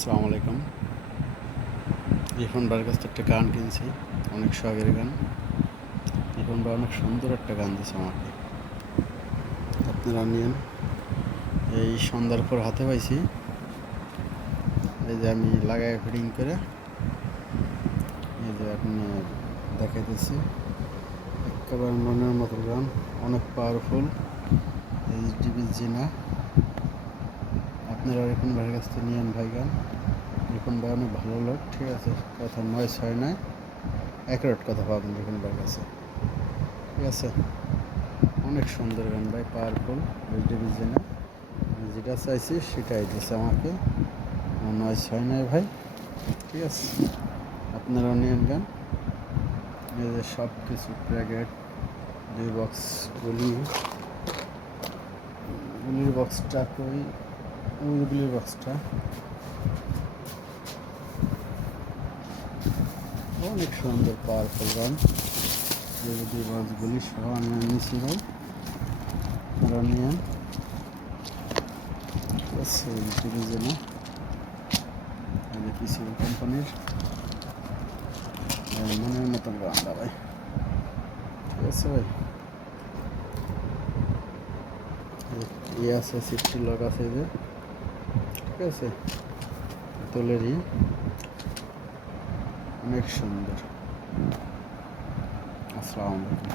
আসসালামু আলাইকুম। রিফন ভাইয়ের কাছ থেকে একটা গান কিনছি, অনেক শখের গান। রিফন ভাই অনেক সুন্দর একটা গান দিয়েছে আমাকে, আপনারা নিয়েন। এই সন্ধ্যার পর হাতে পাইছি, এই যে আমি লাগাই ফিটিং করে, এই যে আপনি দেখাইতেছি। একেবারে মনের মতো গান, অনেক পাওয়ারফুল। এইচডিবি জিনা, আপনারা রিফন ভাইয়ের কাছ থেকে নিয়েন ভাই গান। রিফন ভাই অনেক ভালো লোক, ঠিক আছে, কথা নয় ছয় নয়, অ্যাকুরেট কথা পাবেন রিফন ভাইয়ের কাছে, ঠিক আছে। অনেক সুন্দর গান ভাই, পাওয়ারফুল। এইচডিবি জিনা যেটা চাইছি সেটাই দিচ্ছে আমাকে, নয় ছয় নয় ভাই, ঠিক আছে। আপনারাও নিয়েন গান। এই যে সব কিছু প্যাকেট, 2 বক্স গুলির বক্সটা কই, ওই গুলির বক্সটা অনেক সুন্দর পাওয়ারফুল গান। এই যে 2 বক্স গুলি সহ আমি নিয়েছি ভাই, আপনারা নিয়েন, ঠিক আছে। এইচডিবি জিনা, এই যে পিসিবি কোম্পানির মনের মতন গানটা ভাই, ঠিক আছে ভাই। ইয়ে আছে, সিফটি লক আছে, এই যে, ঠিক আছে, তোলেরই অনেক সুন্দর। আসসালামু আলাইকুম।